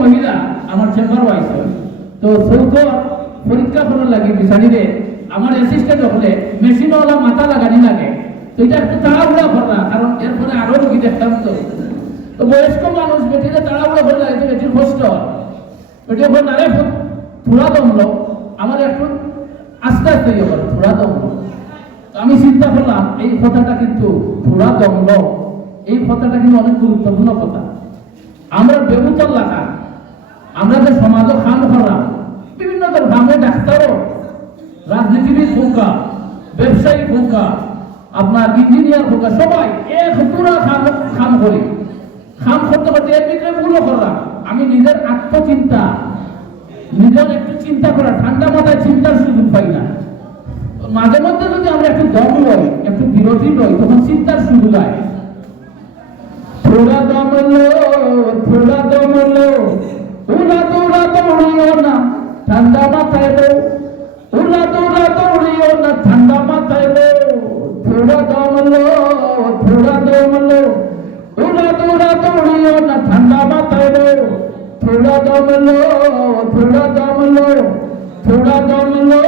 মহিলা আমার চেম্বার আইছে তো সৌক পরীক্ষা করার লাগে বিচারিরে আমার অ্যাসিস্ট্যান্ট হলে মেশিনওয়ালা মাথা লাগানি লাগে। তো এটা একটু তাড়াহুড়া করা, কারণ এরপরে আরও রোগী দেখতাম তো। তো বয়স্ক মানুষ বেটিরে তাড়াহুড়া করলে এটা বেটির কষ্ট। বেটি বল আরে থোড়া দমলো। আমার একটু আস্তে আস্তে ইয়ে করো থোড়া দমলো। আমি চিন্তা করলাম, এই কথাটা কিন্তু থোড়া দমলো। এই কথাটা কিন্তু অনেক গুরুত্বপূর্ণ কথা। আমরা বেবুতল লাগা আমরা যে সমাজ খান করা বিভিন্ন ধর ভাঙে ডাক্তারও, রাজনীতিবিদ হোকা, ব্যবসায়ী হোকা, আপনার ইঞ্জিনিয়ার হোকা, সবাই এক পুরা খাম খাম করি। খাম করতে করতে এর ভিতরে ভুলও করা আমি নিজের আত্মচিন্তা, নিজের একটু চিন্তা করা ঠান্ডা মাথায় চিন্তার সুযোগ পাই না। মাঝে মধ্যে যদি আমরা একটু দম লই, একটু বিরতি লই, তখন চিন্তার সুযোগ হয়। তোরা দমলো তোরা দমলো, তোরা তোরা দৌড়িও না, ঠান্ডা মাথায় বউ। তোরা তোরা দৌড়িও না, ঠান্ডা মাথায় বউ। তোরা দমলো তোরা দমলো, তোরা তোরা দৌড়িও না, ঠান্ডা মাথায় বউ। তোরা দমলো তোরা দমলো তোরা দমলো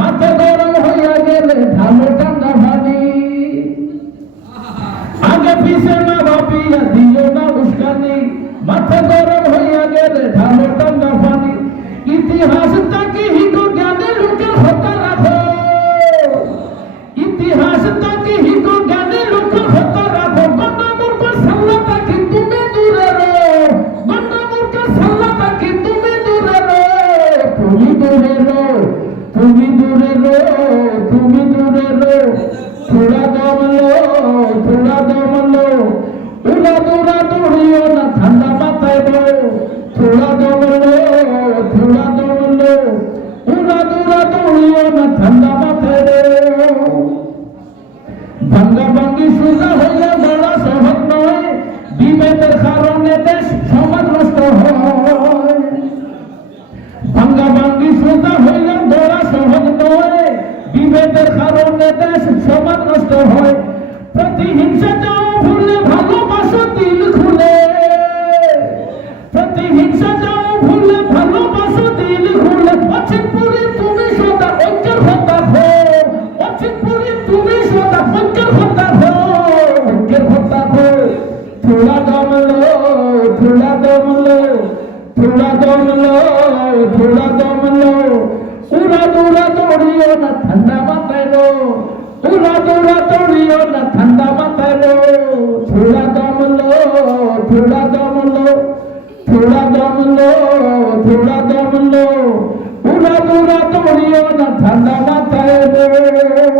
মাথা গরম হইয়া গেলে ঢালো ঠান্ডা পানি আগে পিছে না ভাবিয়া দিও না উস্কানি। মাথা গরম হইয়া গেলে ঢালো ঠান্ডা পানি ইতিহাস তাকে হিতো জ্ঞানী লোকের হতা রাখো। ইতিহাস তাকে হিতো জ্ঞানী লোকের হতা রাখো। গন্ডামূর্খের সাল্লাতা কি তুমি দূরে রো। গন্ডামূর্খের সাল্লাতা কি তুমি দূরে রো। তুমি দূরে রো। তুমি দূরে রো, তুমি দূরে রো। থোড়া দম লো থোড়া দম লো। উড়া দৌড়া দৌড়িও না, ঠান্ডা মাথায় দো থোড়া দম লো থোড়া দম লো। উড়া দৌড়া দৌড়িও না, ঠান্ডা মাথায় দো ভাঙ্গা ভাঙ্গি সোজা হইয়া বড় সহজ নয়, বিভেদের কারণে দেশ সমাজ নষ্ট হয়। ভাঙ্গা ভাঙ্গি সোজা হইয়া কারণে দেশ সমাজ নষ্ট হয়। প্রতিহিংসা যাও ভুলে ভালোবাসো দিল খুলে। প্রতিহিংসা যাও ভুলে ভালোবাসো দিল খুলে। অচিন পুরি তুমি সদা ঐক্যের হতা হো অচিন পুরি তুমি সদা ঐক্যের হতা হো ঐক্যের হতা হো থোড়া দম লো থোড়া দম লো থোড়া দম লো থোড়া দম লো উড়া দৌড়া দৌড়িও না ঠান্ডা মাথায় রো তোরা দৌড়া দৌড়িও না ঠান্ডা মাথায় রো। ছোড়া দমলো ছোড়া দমলো ছোড়া দমলো ছোড়া দমলো তোরা দৌড়া দৌড়িও না ঠান্ডা মাথায় রো।